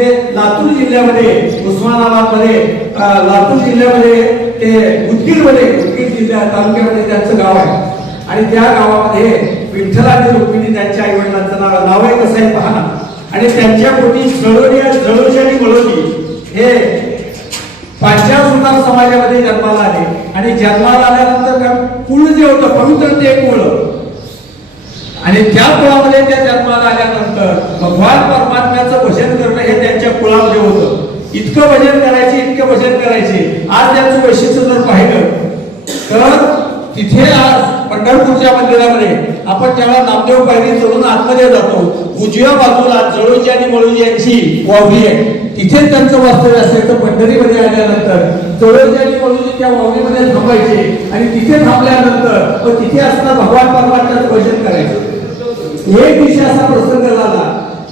लातूर जिल्ह्यामध्ये उस्मानाबादमध्ये मध्ये लातूर जिल्ह्यामध्ये ते उदगीरमध्ये उदगीर जिल्ह्या तालुक्यामध्ये त्यांचं गाव आहे. आणि त्या गावामध्ये विठ्ठलाची रुक्मिणी त्यांच्या आई वडिलांचं नाव नाव आहे कसं आहे पहा. आणि त्यांच्या पोटी जळोली जळोजी आणि हे पांचाळ सुतार समाजामध्ये जन्माला आले. आणि जन्माला आल्यानंतर कुळ जे होतं पवित्र ते कुळ. आणि त्या कुळामध्ये त्या जन्माला आल्यानंतर भगवान परमात्म्याचं भजन करणं हे त्यांच्या कुळामध्ये होतं. इतकं भजन करायचे इतकं भजन करायचे. आज त्यांचं वैशिष्ट्य जर पाहिलं तर तिथे आज पंढरपूरच्या मंदिरामध्ये आपण जेव्हा नामदेव पायरी चढून आतमध्ये जातो. उजव्या बाजूला जळूजी आणि मळूजी यांची वावली आहे. तिथे त्यांचं वास्तव्य असायचं पंढरीमध्ये आल्यानंतर जळूजी आणि मळूजी त्या वावलीमध्ये थांबायचे. आणि तिथे थांबल्यानंतर व तिथे असताना भगवान परमात्म्याचं भजन करायचं. एक दिवशी असा प्रसंग झाला.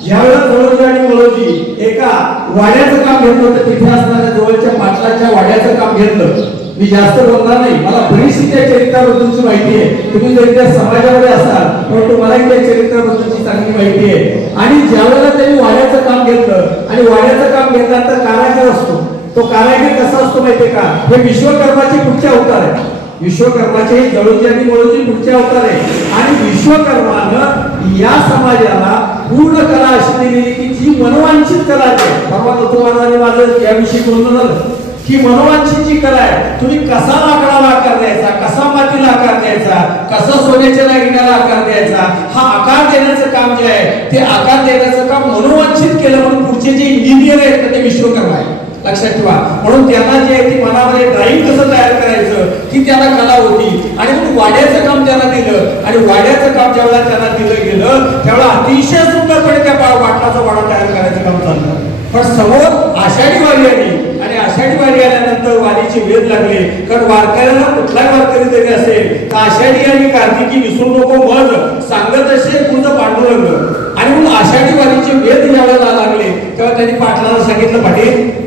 ज्यावेळेला जवळजी आणि मळोजी एका वाड्याचं काम घेतलं होतं तिथे असणाऱ्या जवळच्या पाटलाच्या वाड्याचं काम घेतलं. मी जास्त बोलणार नाही. मला बरीचशी त्या चरित्राबद्दलची माहिती आहे. तुम्ही जरी त्या समाजामध्ये असाल परंतु मलाही त्या चरित्राबद्दलची चांगली माहिती आहे. आणि ज्यावेळेला त्यांनी वाड्याचं काम घेतलं आणि वाड्याचं काम घेतल्यानंतर कारागीर असतो. तो कारागीर कसा असतो माहितीये का? हे विश्वकर्माचे पुढचे अवतार आहे. विश्वकर्माचे जळूची आणि मळूची पुढचे अवतार आहे आणि विश्वकर्मानं या समाजाला पूर्ण कला अशी दिलेली की जी मनोवांछित कला आहे. परवा तत्वानाने माझं याविषयी बोलणं झालं. की मनोवांछित जी कला आहे तुम्ही कसा लाकडाला आकार द्यायचा कसा मातीला आकार द्यायचा कसा सोन्याच्या दागिन्याला आकार द्यायचा हा आकार देण्याचं काम जे आहे ते आकार देण्याचं काम मनोवांछित केलं म्हणून पुढचे जे इंजिनियर आहेत ते विश्वकर्मा आहे लक्षात ठेवा. म्हणून त्यांना जे आहे ते मनामध्ये ड्राईव्ह कसं तयार करायचं ती त्यांना कला होती. आणि म्हणून वाड्याचं काम त्यांना दिलं. आणि वाड्याचं काम ज्यावेळेला त्यांना दिलं गेलं त्यावेळेला अतिशय सुंदरपणे त्या पा- वाडा तयार करायचं काम चाललं. पण समोर आषाढी वारी आली. आणि आषाढी वारी आल्यानंतर वारीचे वेध लागले. कारण वारकऱ्याला कुठलाही वारकरी जरी असेल तर आषाढी आणि कार्तिकी विसरू नको मज. सांगत असे तुझं पांडुरंग. आणि म्हणून आषाढी वारीचे वेध ज्यावेळेला लागले तेव्हा त्यांनी पाटलाला सांगितलं पाटील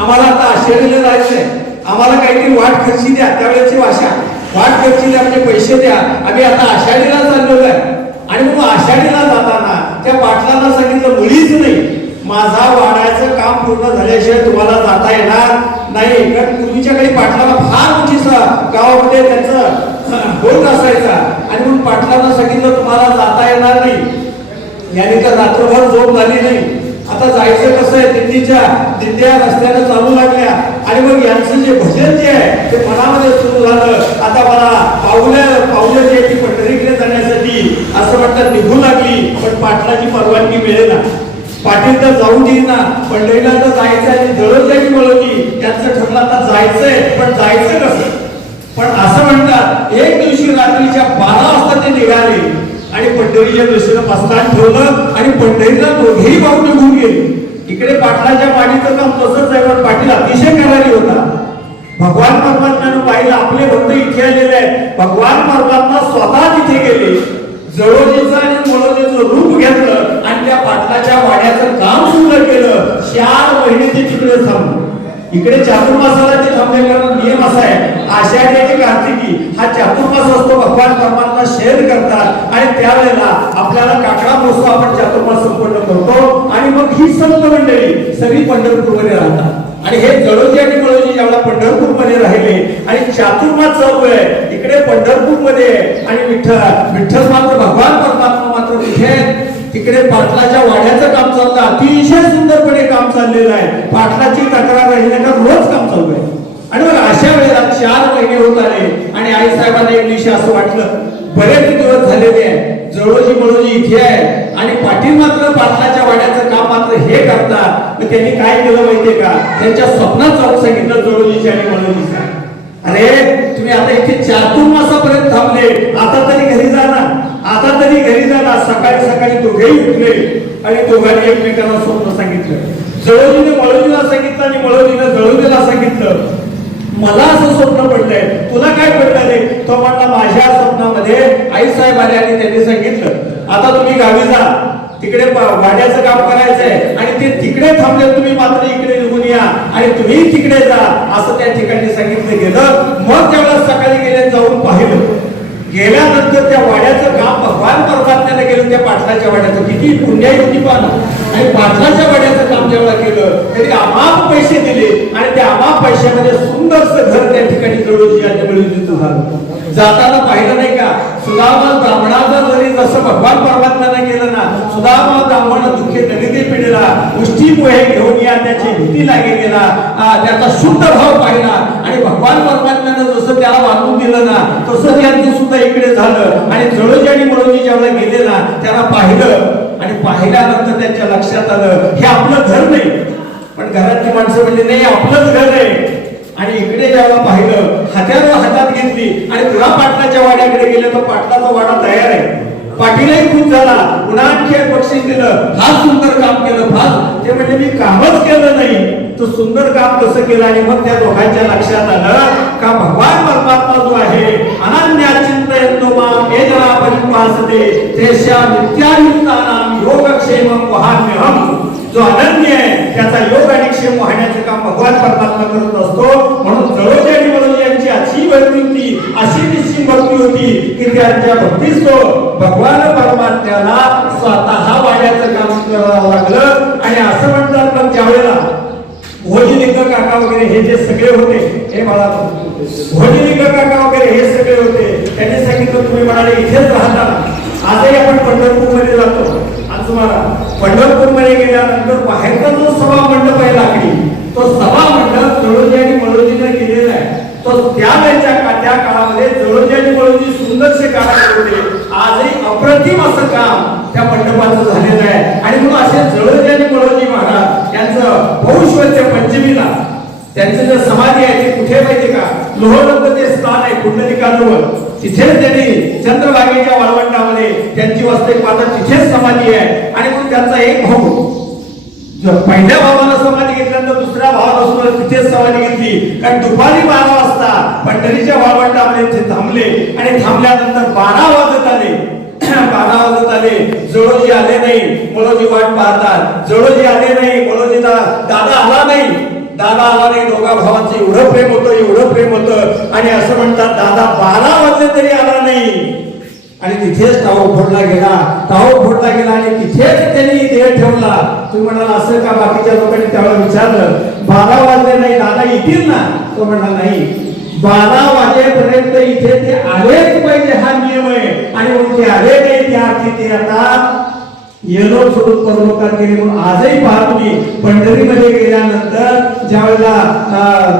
आम्हाला आता आश्चर्याला जायचंय. आम्हाला काहीतरी वाट खर्ची द्या त्यावेळेची भाषा. वाट खर्ची द्या म्हणजे पैसे द्या. आम्ही आता आषाढीला चाललेलो आहे. आणि मग आषाढीला जाताना त्या पाटलांना सांगितलं मुळीच नाही. माझा वाढायचं काम पूर्ण झाल्याशिवाय तुम्हाला जाता येणार नाही. कारण पूर्वीच्या काही पाटलाला फार म्हणजे उंची गावामध्ये त्यांचं होत असायचा. आणि म्हणून पाटलांना सांगितलं तुम्हाला जाता येणार नाही. याने तर रात्रभर झोप झाली नाही. आता जायचं कसं आहे दिंडीच्या दिंड्या रस्त्यानं चालू लागल्या. आणि मग यांचं जे भजन जे आहे ते मनामध्ये सुरू झालं. आता मला पावलं पावलं जे ती पंढरीकडे जाण्यासाठी असं वाटतं निघू लागली. पण पाटलाची परवानगी मिळेना. पाटील तर जाऊ देईना. पंढरीला तर जायचं आणि दळत जायची वळवली त्यांचं ठरलं आता जायचंय पण जायचं कसं? पण असं म्हणतात एक दिवशी रात्रीच्या बारा वाजता ते निघाले. आणि पंढरीच्या दृष्टीनं बसतान ठेवलं आणि पंढरीला दोघेही भाऊ निघून गेले. इकडे पाटलाच्या वाडीचं काम तसंच आहे पण पाटील अतिशय करारी होता. भगवान परमात्म्यानं पाहिलं आपले भक्त इथे आलेले आहेत. भगवान परमात्मा स्वतः तिथे गेले. जळोजीचं आणि मुळोजीचं रूप घेतलं आणि त्या पाटलाच्या वाड्याचं काम सुरू केलं. चार महिने ते तिकडे थांबले. इकडे चातुर्मासाला जे थांबलेला नियम असा आहे आषाढी आणि कार्तिकी हा चातुर्मास असतो भगवान परमात्मा शेअर करतात. आणि त्यावेळेला आपल्याला काकडा मोसतो आपण चातुर्मास संपन्न करतो. आणि मग ही संत मंडळी सगळी पंढरपूरमध्ये राहतात. आणि हे जळोजी आणि मळोजी ज्यावेळेला पंढरपूरमध्ये राहिले. आणि चातुर्मास चालू आहे. इकडे पंढरपूरमध्ये आणि विठ्ठल विठ्ठल मात्र भगवान परमात्मा मात्र तिथे तिकडे पाटलाच्या वाड्याचं काम चाललं अतिशय सुंदरपणे काम चाललेलं आहे. पाटलाची तक्रार राहिल्या का रोज काम चालू आहे. आणि मग अशा वेळेला चार महिने होत आले आणि आई साहेबांना एक दिवशी असं वाटलं बरेच दिवस झालेले आहे जळोजी मळोजी इथे आहे आणि पाटील मात्र पाटलाच्या वाड्याचं काम मात्र हे करतात. तर त्यांनी काय केलं माहितीये का? त्यांच्या स्वप्नात जाऊन सांगितलं जळोजीची आणि मळोजीच्या अरे तुम्ही आता इथे चातुर्मासापर्यंत थांबले आता तरी घरी जा ना. आता तरी घरी जा ना. सकाळी सकाळी दोघेही उठले आणि दोघांनी एकमेकांना स्वप्न सांगितलं. जळोजीने मळोजीला सांगितलं आणि मळोजीने जळोजीला सांगितलं. मला असं स्वप्न पडलंय तुला काय पडलं रे तो म्हणला माझ्या स्वप्नामध्ये आई साहेब आले आणि त्यांनी सांगितलं आता तुम्ही गावी जा. तिकडे वाड्याचं काम करायचंय आणि ते तिकडे थांबले. तुम्ही मात्र इकडे निघून या आणि तुम्ही तिकडे जा. असं त्या ठिकाणी सांगितलं गेलं. मग त्यावेळेस सकाळी गेले जाऊन पाहिलं. गेल्यानंतर त्या वाड्याचं काम भगवान परमात्म्याने केलं. त्या पाटलाच्या वाड्याचं. किती पुण्याई होती पाहणं आणि पाटलाच्या वाड्याचं काम जेव्हा केलं त्याने अमाप पैसे दिले. आणि त्या अमाप पैशामध्ये सुंदरसं घर त्या ठिकाणी जवळजी मिळून झालं. जाताना पाहिलं नाही का? सुदामा ब्राह्मणाचा जरी जसं भगवान परमात्म्याने केलं ना सुदामा ब्राह्मण दुःखे दलिते पिढीला उष्टी पोहे घेऊन या त्याची भीती लागे गेला. त्याचा शुद्ध भाव पाहिला. आणि भगवान परमात्म्यानं जसं त्याला वाचून दिलं ना तसं त्यांचं सुद्धा इकडे झालं. आणि जळोजी आणि मळोजी ज्यावेळेला गेले ना त्याला पाहिलं. आणि पाहिल्यानंतर त्यांच्या लक्षात आलं हे आपलं घर नाही. पण घरातली माणसं म्हणजे नाही आपलंच घर आहे. आणि इकडे जेव्हा पाहिलं हात्याला हातात घेतली आणि पुन्हा पाटलाच्या वाड्याकडे गेलं तर पाटलाचा वाडा तयार आहे. पाटीलही खूप झाला. पुन्हा आणखी एक बक्षीस दिलं. फार सुंदर काम केलं फार. ते म्हणजे मी कामच केलं नाही. तो सुंदर काम कसं केलं? आणि मग त्या दोघांच्या लक्षात आलं का भगवान परमात्मा जो आहे अनन्या चिंतयन्तो माम हे जरा परिपासते. तेशा नित्यायुक्तानाम योगक्षेमं वहाम्यहम. जो अनन्य आहे त्याचा योग आणि क्षेम वाहण्याचं काम भगवान परमात्मा करत असतो. म्हणून जळोजी आणि वळोजी यांची अशी भक्ती होती अशी निश्चित भक्ती होती की त्यांच्या भक्तीस तो भगवान परमात्म्याला स्वतः वाहण्याचं काम करावं लागलं. आणि असं म्हणतात पण ज्यावेळेला भोजलिंग काका वगैरे हे जे सगळे होते हे मला भोजलिंग काका वगैरे हे सगळे होते त्यांनी सांगितलं तुम्ही म्हणाले इथेच राहता. आजही आपण पंढरपूरमध्ये जातो. तुम्हाला पंढरपूरमध्ये गेल्यानंतर बाहेरचा जो सभा मंडप आहे लाकडी तो सभा मंडप जळोजी आणि मळोजीने केलेला आहे. तो त्यावेळेच्या का- त्या काळामध्ये जळोजी आणि मळोजी सुंदरसे काढत होते. आजही अप्रतिम असं काम त्या मंडपाचं झालेलं आहे. आणि म्हणून असे जळोजी आणि मळोजी महाराज यांचं पौषवच्या पंचमीला त्यांचं जे समाधी आहे ते कुठे माहिती का? लोहरंग ते स्थान आहे कुंडलिकाजवळ तिथेच त्यांनी चंद्रभागेच्या वाळवंटामध्ये त्यांची वस्ते पाहता तिथेच समाधी आहे. आणि मग त्यांचा एक भाऊ जर पहिल्या भावाला समाधी घेतल्यानंतर दुसऱ्या भावाला सुद्धा तिथेच समाधी घेतली. कारण दुपारी बारा वाजता पंढरीच्या वाळवंटामध्ये ते थांबले आणि थांबल्यानंतर बारा वाजत आले. बारा वाजत आले. जळोजी आले नाही मळोजी वाट पाहतात. जळोजी आले नाही मळोजीचा दादा आला नाही. दादा आला नाही दोघा भावांचं एवढं प्रेम होतं एवढं प्रेम होतं. आणि असं म्हणतात दादा बारा वाजले तरी आला नाही. आणि तिथेच ताव फोडला गेला. ताव फोडला गेला आणि तिथेच त्यांनी देह ठेवला. तुम्ही म्हणाला असं का बाकीच्या लोकांनी त्यावेळेला विचारलं? बारा वाजले नाही दादा येतील ना? तो म्हणाला नाही. बारा वाजेपर्यंत इथे ते आलेच पाहिजे हा नियम आहे. आणि मग ते आले नाही त्या अर्थी ते आता येलो सोडून परलोकात गेले. म्हणून आजही पहा तुम्ही पंढरीमध्ये गेल्यानंतर ज्या वेळेला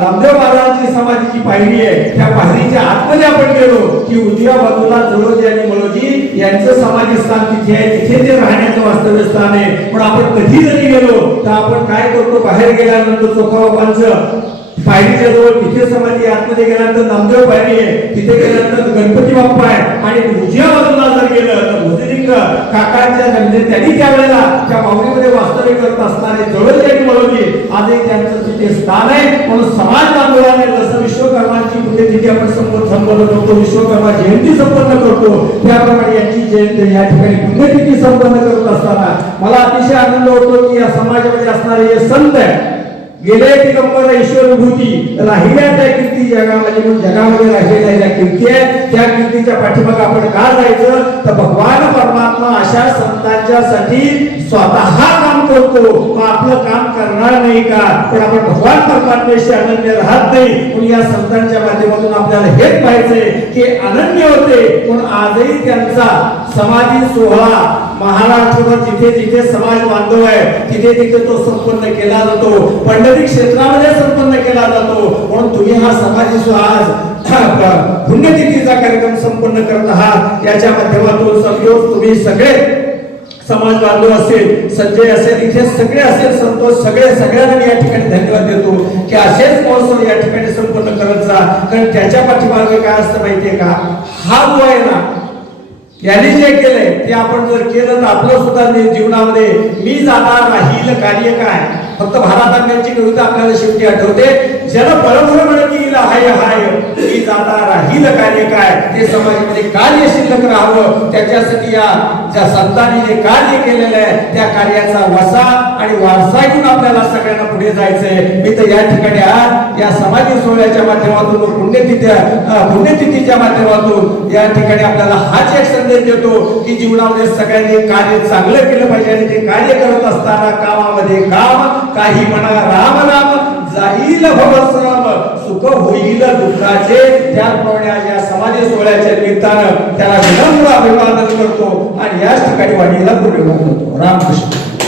नामदेव महाराजांची समाधीची पायरी आहे त्या पायरीच्या आतमध्ये आपण गेलो की उजव्या बाजूला जवळजी आणि मळोजी यांचं समाधी स्थान तिथे आहे. तिथे ते राहण्याचं वास्तव्य स्थान आहे. पण आपण कधी जरी गेलो तर आपण काय करतो? बाहेर गेल्यानंतर चोखाबाबांचं पायरीच्या जवळ तिथे समाधी आतमध्ये गेल्यानंतर नामदेव पायरी आहे. तिथे गेल्यानंतर गणपती बाप्पा आहे. आणि उजव्या बाजूला जर गेलं तर भुजलिंग काकांच्या म्हणजे त्यांनी त्यावेळेला त्या माऊलीमध्ये वास्तव्य करत असणारे जवळ आणि मळवली आजही त्यांचं तिथे स्थान आहे. म्हणून समाज बांधवाने जसं विश्वकर्माची पुढे पुण्यतिथी आपण संपन्न संपन्न करतो विश्वकर्मा जयंती संपन्न करतो त्याप्रमाणे यांची जयंती या ठिकाणी पुण्यतिथी संपन्न करत असताना मला अतिशय आनंद होतो की या समाजामध्ये असणारे हे संत आहे. गेले दिगंबर ईश्वर विभूती. राहिल्या त्या कीर्ती जगामध्ये म्हणून जगामध्ये राहिलेल्या ज्या कीर्ती आहेत. त्या कीर्तीच्या पाठीमाग आपण का जायचं? तर भगवान परमात्मा अशा संतांच्या साठी स्वतः काम करतो. मग आपलं काम करणार नाही का? पण आपण भगवान परमात्म्याशी अनन्य राहत नाही. म्हणून या संतांच्या माध्यमातून आपल्याला हेच पाहिजे की अनन्य होते. पण आजही त्यांचा समाधी सोहळा महाराष्ट्रभर जिथे जिथे समाज बांधव आहे तिथे तिथे तो संपन्न केला जातो. पंढरी क्षेत्रामध्ये संपन्न केला जातो. म्हणून तुम्ही हा समाधी आज पुण्यतिथीचा कार्यक्रम संपन्न करत आहात याच्या माध्यमातून संयोग तुम्ही सगळे समाज बांधव असेल संजय असेल इथे सगळे असेल संतोष सगळे सगळ्यांना मी या ठिकाणी धन्यवाद देतो की असेच महोत्सव या ठिकाणी संपन्न करत जा. कारण त्याच्या पाठीमागे काय असतं माहितीये का? हा जो आहे ना यांनी जे केलंय ते आपण जर केलं तर आपलं सुद्धा जीवनामध्ये मी जाणार राहील कार्य काय? फक्त भारतांची कविता आपल्याला शेवटी आठवते. जन परभर येईल हाय हाय मी जाता राहील कार्य काय? ते समाजामध्ये कार्य शिल्लक राहावं त्याच्यासाठी या ज्या संतांनी जे कार्य केलेलं आहे त्या कार्याचा वसा आणि वारसा घेऊन आपल्याला सगळ्यांना पुढे जायचंय. मी तर या ठिकाणी आज या समाजी सोहळ्याच्या माध्यमातून व पुण्यतिथ्या पुण्यतिथीच्या माध्यमातून या ठिकाणी आपल्याला हाच एक संदेश देतो की जीवनामध्ये सगळ्यांनी कार्य चांगलं केलं पाहिजे आणि ते कार्य करत असताना कामामध्ये काम काही म्हणा राम राम जाईल भवश्रम सुख होईल दुःखाचे. त्याचप्रमाणे आज या समाधी सोहळ्याच्या निमित्तानं त्याला विनम्र अभिवादन करतो. आणि याच ठिकाणी वाढीला पूर्ण करतो रामकृष्ण.